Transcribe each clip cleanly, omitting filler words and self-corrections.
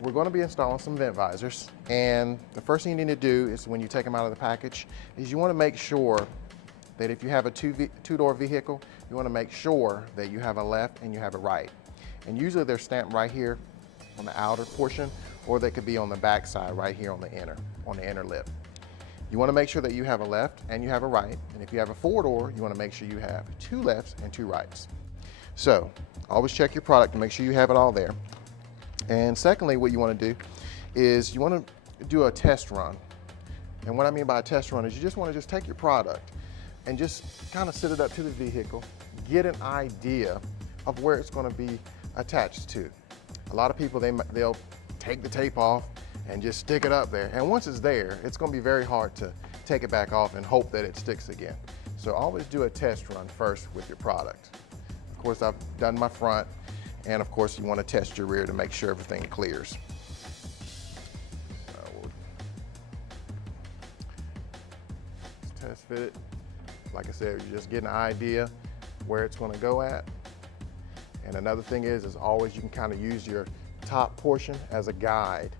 we're going to be installing some vent visors, and the first thing you need to do is when you take them out of the package is you want to make sure that if you have a two-door vehicle, you want to make sure that you have a left and you have a right. And usually they're stamped right here on the outer portion, or they could be on the back side right here on the inner lip. You want to make sure that you have a left and you have a right, and if you have a four-door, you want to make sure you have two lefts and two rights. So always check your product to make sure you have it all there. And secondly, what you want to do is you want to do a test run. And what I mean by a test run is you just want to just take your product and just kind of sit it up to the vehicle, get an idea of where it's going to be attached to. A lot of people, they'll take the tape off and just stick it up there. And once it's there, it's going to be very hard to take it back off and hope that it sticks again. So always do a test run first with your product. Of course, I've done my front, and of course you want to test your rear to make sure everything clears. We'll test fit it. Like I said, you just get an idea where it's going to go at. And another thing is always you can kind of use your top portion as a guide.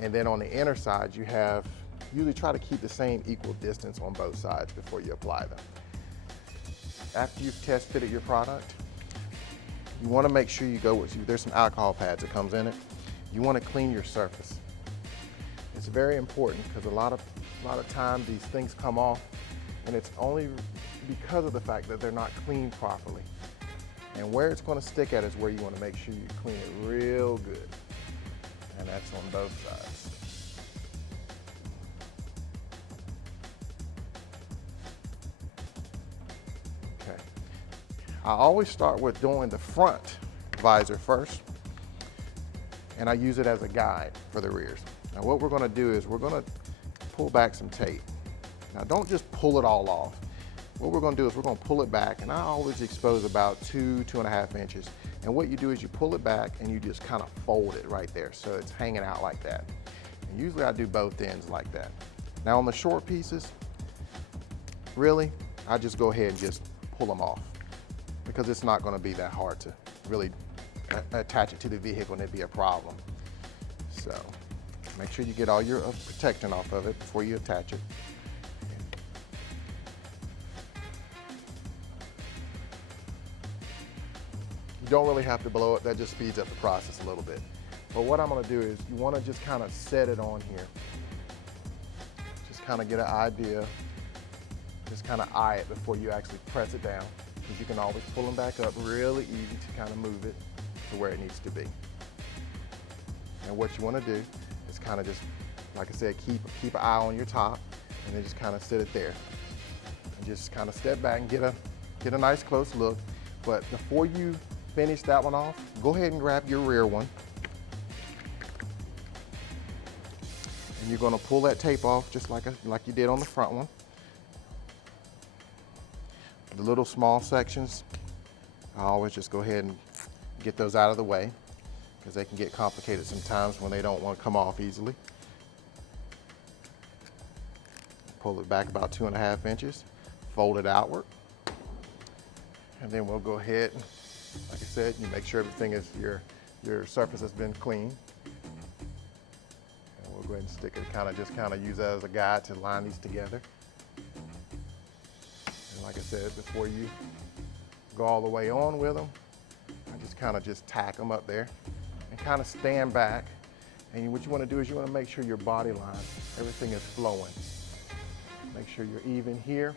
And then on the inner side, you usually try to keep the same equal distance on both sides before you apply them. After you've test fitted your product, you want to make sure you go with, there's some alcohol pads that comes in it. You want to clean your surface. It's very important because a lot of times these things come off, and it's only because of the fact that they're not cleaned properly. And where it's going to stick at is where you want to make sure you clean it real good. And that's on both sides. Okay. I always start with doing the front visor first, and I use it as a guide for the rears. Now what we're going to do is we're going to pull back some tape. Now don't just pull it all off. What we're going to do is we're going to pull it back, and I always expose about 2.5 inches. And what you do is you pull it back and you just kind of fold it right there so it's hanging out like that. And usually I do both ends like that. Now on the short pieces, really, I just go ahead and just pull them off because it's not going to be that hard to really attach it to the vehicle and it'd be a problem. So make sure you get all your protection off of it before you attach it. You don't really have to blow it, that just speeds up the process a little bit. But what I'm going to do is you want to just kind of set it on here. Just kind of get an idea, just kind of eye it before you actually press it down, because you can always pull them back up really easy to kind of move it to where it needs to be. And what you want to do is kind of just, like I said, keep an eye on your top, and then just kind of sit it there. And just kind of step back and get a nice close look. But before you finish that one off, go ahead and grab your rear one. And you're going to pull that tape off just like you did on the front one. The little small sections, I always just go ahead and get those out of the way because they can get complicated sometimes when they don't want to come off easily. Pull it back about 2.5 inches, fold it outward. And then we'll go ahead, like I said, you make sure everything is, your surface has been cleaned. And we'll go ahead and stick it, just kind of use that as a guide to line these together. And like I said, before you go all the way on with them, I just tack them up there and kind of stand back. And what you want to do is you want to make sure your body line, everything is flowing. Make sure you're even here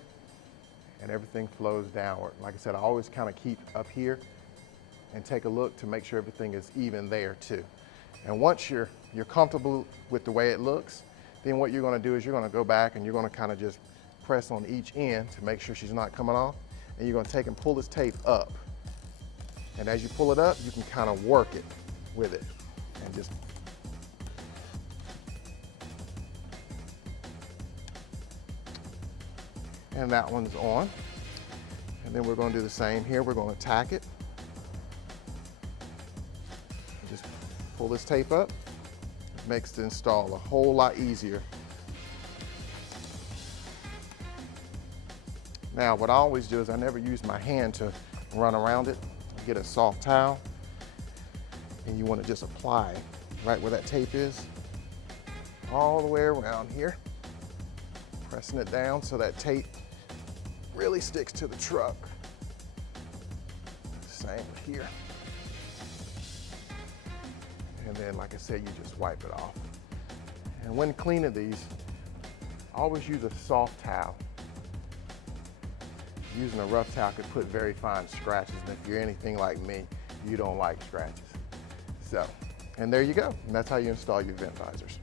and everything flows downward. Like I said, I always kind of keep up here and take a look to make sure everything is even there too. And once you're comfortable with the way it looks, then what you're going to do is you're going to go back and you're going to kind of just press on each end to make sure she's not coming off. And you're going to take and pull this tape up. And as you pull it up, you can kind of work it with it and just and that one's on. And then we're going to do the same here. We're going to tack it. Just pull this tape up. It makes the install a whole lot easier. Now, what I always do is I never use my hand to run around it. Get a soft towel, and you want to just apply right where that tape is, all the way around here. Pressing it down so that tape really sticks to the truck. Same here. And then, like I said, you just wipe it off. And when cleaning these, always use a soft towel. Using a rough towel could put very fine scratches, and if you're anything like me, you don't like scratches. So, and there you go. And that's how you install your vent visors.